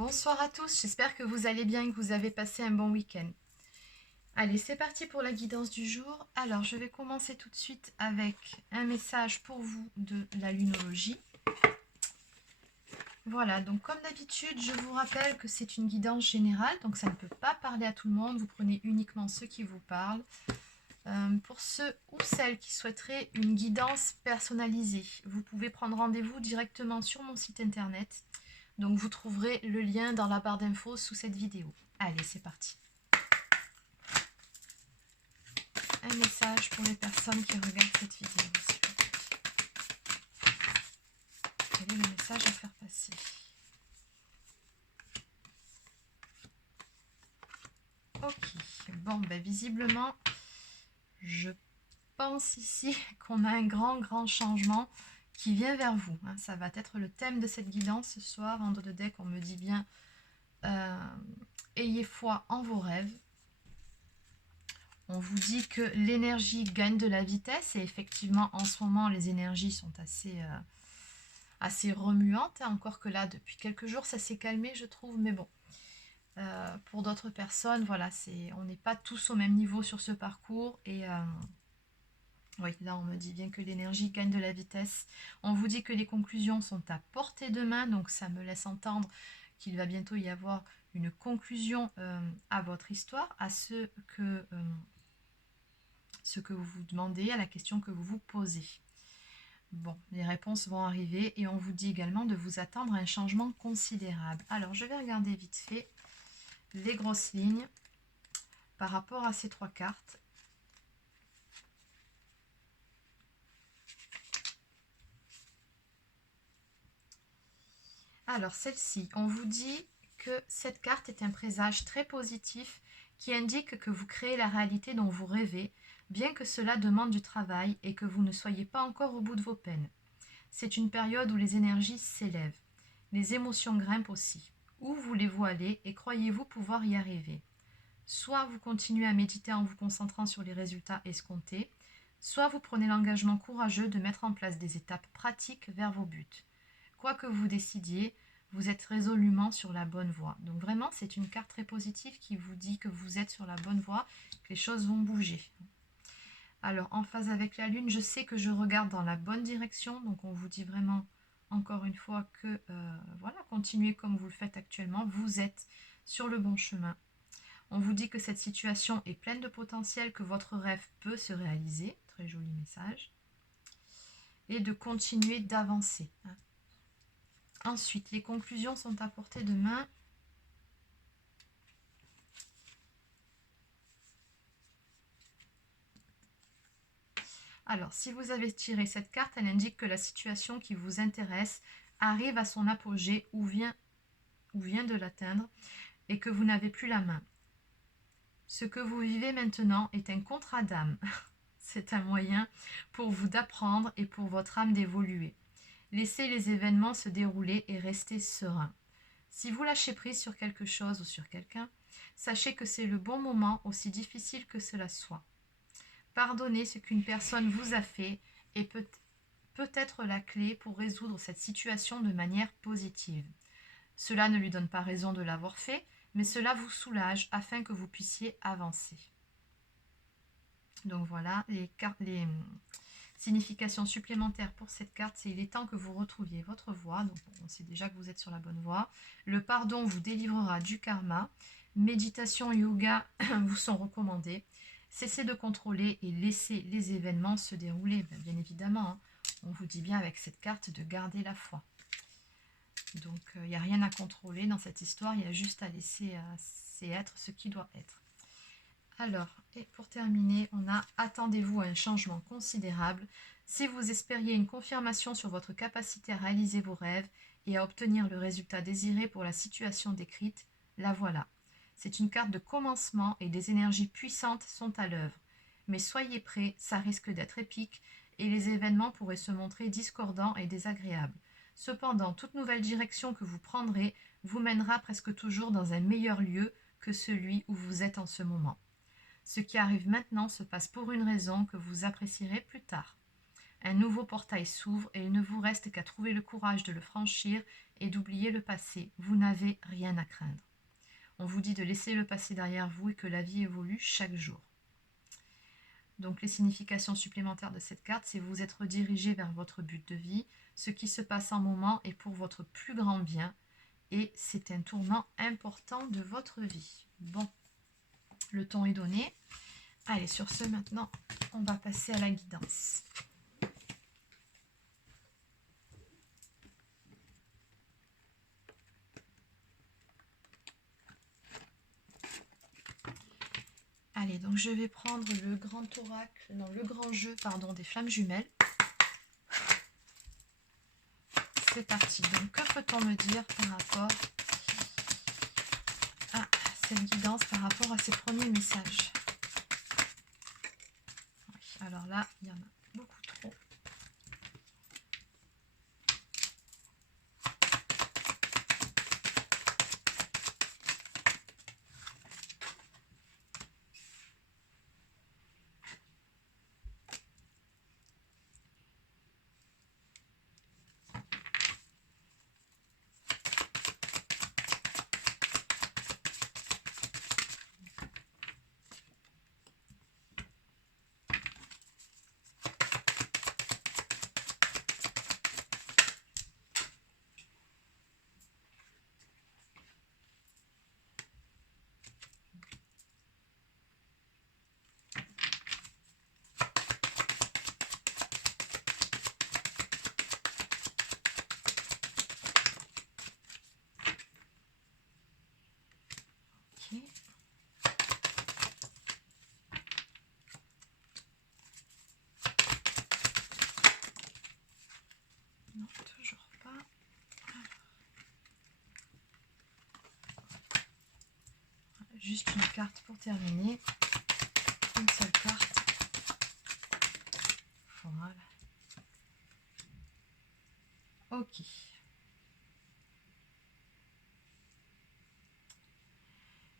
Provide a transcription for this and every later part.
Bonsoir à tous, j'espère que vous allez bien et que vous avez passé un bon week-end. Allez, c'est parti pour la guidance du jour. Alors, je vais commencer tout de suite avec un message pour vous de la lunologie. Voilà, donc comme d'habitude, je vous rappelle que c'est une guidance générale, donc ça ne peut pas parler à tout le monde, vous prenez uniquement ceux qui vous parlent. Pour ceux ou celles qui souhaiteraient une guidance personnalisée, vous pouvez prendre rendez-vous directement sur mon site internet. Donc vous trouverez le lien dans la barre d'infos sous cette vidéo. Allez, c'est parti. Un message pour les personnes qui regardent cette vidéo. Quel est le message à faire passer? Ok, bon, ben visiblement, je pense ici qu'on a un grand changement qui vient vers vous. Ça va être le thème de cette guidance ce soir. En dos de deck, on me dit bien ayez foi en vos rêves. On vous dit que l'énergie gagne de la vitesse et effectivement en ce moment les énergies sont assez remuantes. Encore que là depuis quelques jours ça s'est calmé je trouve, mais bon. Pour d'autres personnes, voilà, on n'est pas tous au même niveau sur ce parcours et oui, là on me dit bien que l'énergie gagne de la vitesse. On vous dit que les conclusions sont à portée de main, donc ça me laisse entendre qu'il va bientôt y avoir une conclusion à votre histoire, à ce que vous vous demandez, à la question que vous vous posez. Bon, les réponses vont arriver et on vous dit également de vous attendre à un changement considérable. Alors, je vais regarder vite fait les grosses lignes par rapport à ces trois cartes. Alors, celle-ci, on vous dit que cette carte est un présage très positif qui indique que vous créez la réalité dont vous rêvez, bien que cela demande du travail et que vous ne soyez pas encore au bout de vos peines. C'est une période où les énergies s'élèvent. Les émotions grimpent aussi. Où voulez-vous aller et croyez-vous pouvoir y arriver? Soit vous continuez à méditer en vous concentrant sur les résultats escomptés, soit vous prenez l'engagement courageux de mettre en place des étapes pratiques vers vos buts. Quoi que vous décidiez, vous êtes résolument sur la bonne voie. Donc vraiment, c'est une carte très positive qui vous dit que vous êtes sur la bonne voie, que les choses vont bouger. Alors, en phase avec la Lune, je sais que je regarde dans la bonne direction. Donc, on vous dit vraiment, encore une fois, que voilà, continuez comme vous le faites actuellement. Vous êtes sur le bon chemin. On vous dit que cette situation est pleine de potentiel, que votre rêve peut se réaliser. Très joli message. Et de continuer d'avancer. Ensuite, les conclusions sont à portée de main. Alors, si vous avez tiré cette carte, elle indique que la situation qui vous intéresse arrive à son apogée ou vient de l'atteindre et que vous n'avez plus la main. Ce que vous vivez maintenant est un contrat d'âme. C'est un moyen pour vous d'apprendre et pour votre âme d'évoluer. Laissez les événements se dérouler et restez serein. Si vous lâchez prise sur quelque chose ou sur quelqu'un, sachez que c'est le bon moment, aussi difficile que cela soit. Pardonnez ce qu'une personne vous a fait et peut être la clé pour résoudre cette situation de manière positive. Cela ne lui donne pas raison de l'avoir fait, mais cela vous soulage afin que vous puissiez avancer. Donc voilà, les significations supplémentaires pour cette carte, c'est il est temps que vous retrouviez votre voie. Donc on sait déjà que vous êtes sur la bonne voie. Le pardon vous délivrera du karma. Méditation, yoga vous sont recommandés. Cessez de contrôler et laissez les événements se dérouler. Bien évidemment, on vous dit bien avec cette carte de garder la foi. Donc il n'y a rien à contrôler dans cette histoire, il y a juste à laisser être ce qui doit être. Alors, et pour terminer, on a « Attendez-vous à un changement considérable. Si vous espériez une confirmation sur votre capacité à réaliser vos rêves et à obtenir le résultat désiré pour la situation décrite, la voilà. C'est une carte de commencement et des énergies puissantes sont à l'œuvre. Mais soyez prêts, ça risque d'être épique et les événements pourraient se montrer discordants et désagréables. Cependant, toute nouvelle direction que vous prendrez vous mènera presque toujours dans un meilleur lieu que celui où vous êtes en ce moment. Ce qui arrive maintenant se passe pour une raison que vous apprécierez plus tard. Un nouveau portail s'ouvre et il ne vous reste qu'à trouver le courage de le franchir et d'oublier le passé. Vous n'avez rien à craindre. On vous dit de laisser le passé derrière vous et que la vie évolue chaque jour. Donc les significations supplémentaires de cette carte, c'est vous être redirigé vers votre but de vie. Ce qui se passe en moment est pour votre plus grand bien et c'est un tournant important de votre vie. Bon, le ton est donné. Allez, sur ce, maintenant, on va passer à la guidance. Allez, donc je vais prendre le grand oracle, non, le grand jeu, pardon, des flammes jumelles. C'est parti. Donc, que peut-on me dire par rapport à cette guidance, par rapport à ces premiers messages? Oui, alors là, il y en a beaucoup trop. Ok. Non, toujours pas. Juste une carte pour terminer. Une seule carte. Voilà. Ok.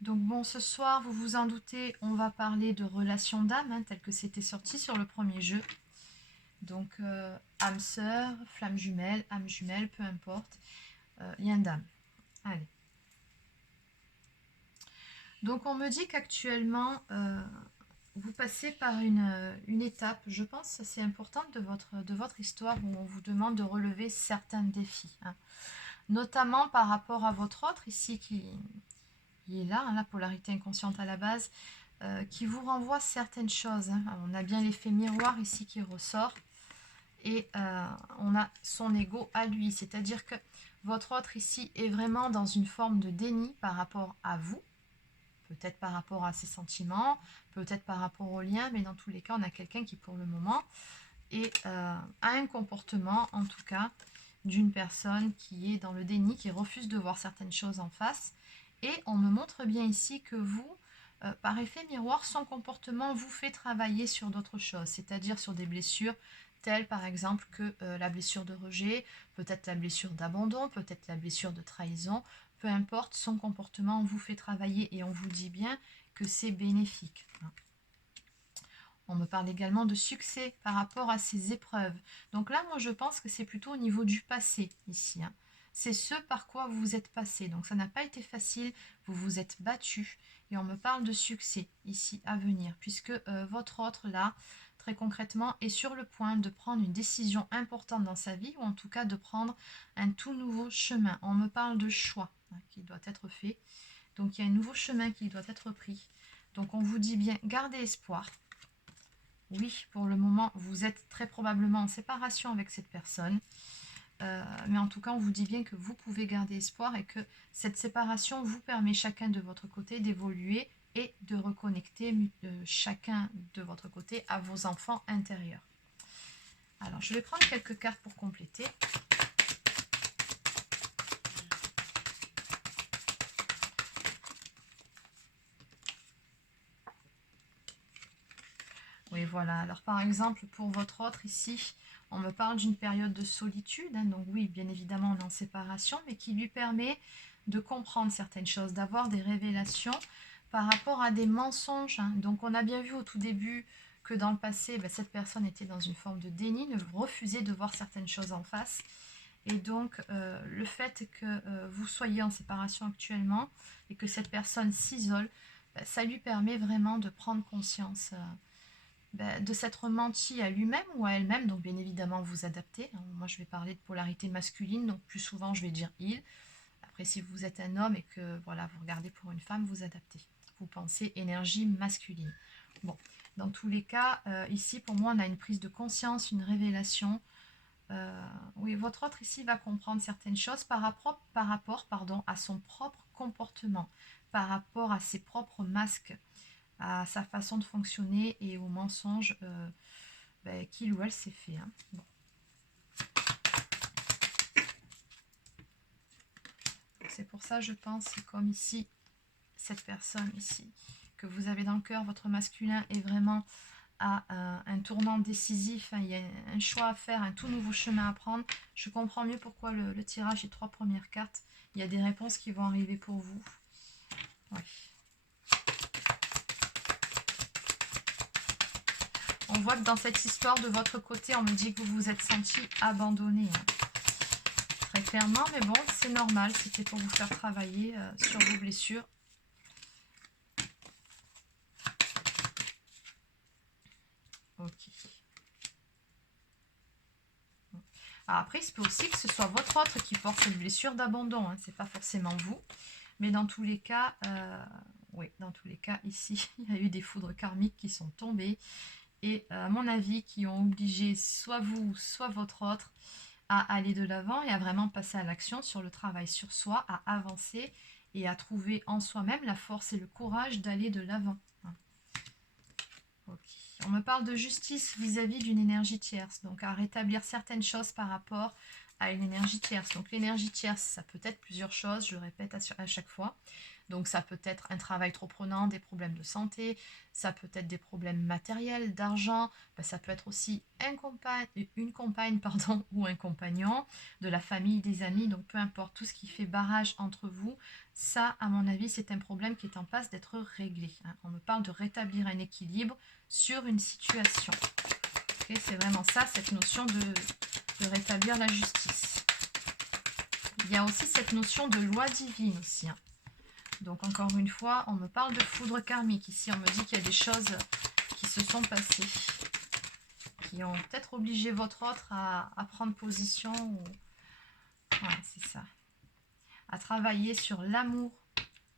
Donc bon, ce soir, vous vous en doutez, on va parler de relations d'âme, hein, tel que c'était sorti sur le premier jeu. Donc, âme sœur, flamme jumelle, âme jumelle, peu importe. Il y a une dame. Allez. Donc, on me dit qu'actuellement, vous passez par une étape, je pense, assez importante de votre histoire, où on vous demande de relever certains défis. Hein. Notamment par rapport à votre autre, ici, qui est là, hein, la polarité inconsciente à la base, qui vous renvoie certaines choses. Hein. On a bien l'effet miroir ici qui ressort. Et on a son ego à lui. C'est-à-dire que votre autre ici est vraiment dans une forme de déni par rapport à vous. Peut-être par rapport à ses sentiments, peut-être par rapport au lien, mais dans tous les cas, on a quelqu'un qui, pour le moment, a un comportement, en tout cas, d'une personne qui est dans le déni, qui refuse de voir certaines choses en face. Et on me montre bien ici que vous, par effet miroir, son comportement vous fait travailler sur d'autres choses, c'est-à-dire sur des blessures telles par exemple que la blessure de rejet, peut-être la blessure d'abandon, peut-être la blessure de trahison, peu importe, son comportement vous fait travailler et on vous dit bien que c'est bénéfique. On me parle également de succès par rapport à ces épreuves. Donc là, moi, je pense que c'est plutôt au niveau du passé, ici. Hein. C'est ce par quoi vous vous êtes passé. Donc ça n'a pas été facile, vous vous êtes battu. Et on me parle de succès, ici, à venir. Puisque votre autre, là, très concrètement, est sur le point de prendre une décision importante dans sa vie, ou en tout cas de prendre un tout nouveau chemin. On me parle de choix hein, qui doit être fait. Donc il y a un nouveau chemin qui doit être pris. Donc on vous dit bien, gardez espoir. Oui, pour le moment, vous êtes très probablement en séparation avec cette personne. Mais en tout cas, on vous dit bien que vous pouvez garder espoir et que cette séparation vous permet chacun de votre côté d'évoluer et de reconnecter chacun de votre côté à vos enfants intérieurs. Alors, je vais prendre quelques cartes pour compléter. Oui, voilà. Alors, par exemple, pour votre autre ici, on me parle d'une période de solitude. Hein, donc oui, bien évidemment, on est en séparation, mais qui lui permet de comprendre certaines choses, d'avoir des révélations par rapport à des mensonges. Hein. Donc, on a bien vu au tout début que dans le passé, cette personne était dans une forme de déni, refusait de voir certaines choses en face. Et donc, le fait que vous soyez en séparation actuellement et que cette personne s'isole, ça lui permet vraiment de prendre conscience de s'être menti à lui-même ou à elle-même. Donc, bien évidemment, vous adaptez. Moi, je vais parler de polarité masculine, donc plus souvent, je vais dire il. Après, si vous êtes un homme et que voilà, vous regardez pour une femme, vous adaptez. Vous pensez énergie masculine. Bon, dans tous les cas, ici, pour moi, on a une prise de conscience, une révélation. Oui, votre autre ici va comprendre certaines choses par rapport à son propre comportement, par rapport à ses propres masques, à sa façon de fonctionner et aux mensonges qu'il ou elle s'est fait. Hein. Bon. C'est pour ça, je pense, comme ici, cette personne ici, que vous avez dans le cœur, votre masculin est vraiment à un tournant décisif, hein, il y a un choix à faire, un tout nouveau chemin à prendre. Je comprends mieux pourquoi le tirage des 3 premières cartes. Il y a des réponses qui vont arriver pour vous. Ouais. On voit que dans cette histoire, de votre côté, on me dit que vous vous êtes senti abandonné. Hein. Très clairement, mais bon, c'est normal. C'était pour vous faire travailler sur vos blessures. Ok. Alors après, il se peut aussi que ce soit votre autre qui porte cette blessure d'abandon. Hein. C'est pas forcément vous. Mais dans tous les cas, oui, dans tous les cas, ici, il y a eu des foudres karmiques qui sont tombées. Et à mon avis, qui ont obligé soit vous, soit votre autre à aller de l'avant et à vraiment passer à l'action sur le travail sur soi, à avancer et à trouver en soi-même la force et le courage d'aller de l'avant. Okay. On me parle de justice vis-à-vis d'une énergie tierce, donc à rétablir certaines choses par rapport à une énergie tierce. Donc l'énergie tierce, ça peut être plusieurs choses, je le répète à chaque fois. Donc ça peut être un travail trop prenant, des problèmes de santé, ça peut être des problèmes matériels, d'argent, ça peut être aussi une compagne ou un compagnon, de la famille, des amis, donc peu importe tout ce qui fait barrage entre vous, ça à mon avis c'est un problème qui est en passe d'être réglé. Hein. On me parle de rétablir un équilibre sur une situation. Okay, c'est vraiment ça, cette notion de rétablir la justice. Il y a aussi cette notion de loi divine aussi. Hein. Donc encore une fois, on me parle de foudre karmique. Ici, on me dit qu'il y a des choses qui se sont passées, qui ont peut-être obligé votre autre à prendre position. Ou... Voilà, c'est ça. À travailler sur l'amour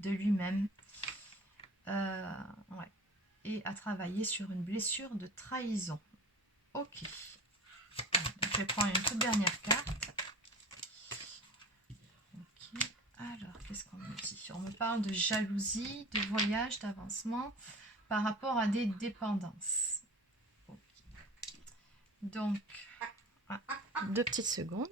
de lui-même. Ouais. Et à travailler sur une blessure de trahison. Ok. Donc, je vais prendre une toute dernière carte. Ok. Alors, qu'est-ce qu'on me dit? On me parle de jalousie, de voyage, d'avancement par rapport à des dépendances. Okay. Donc, 2 petites secondes.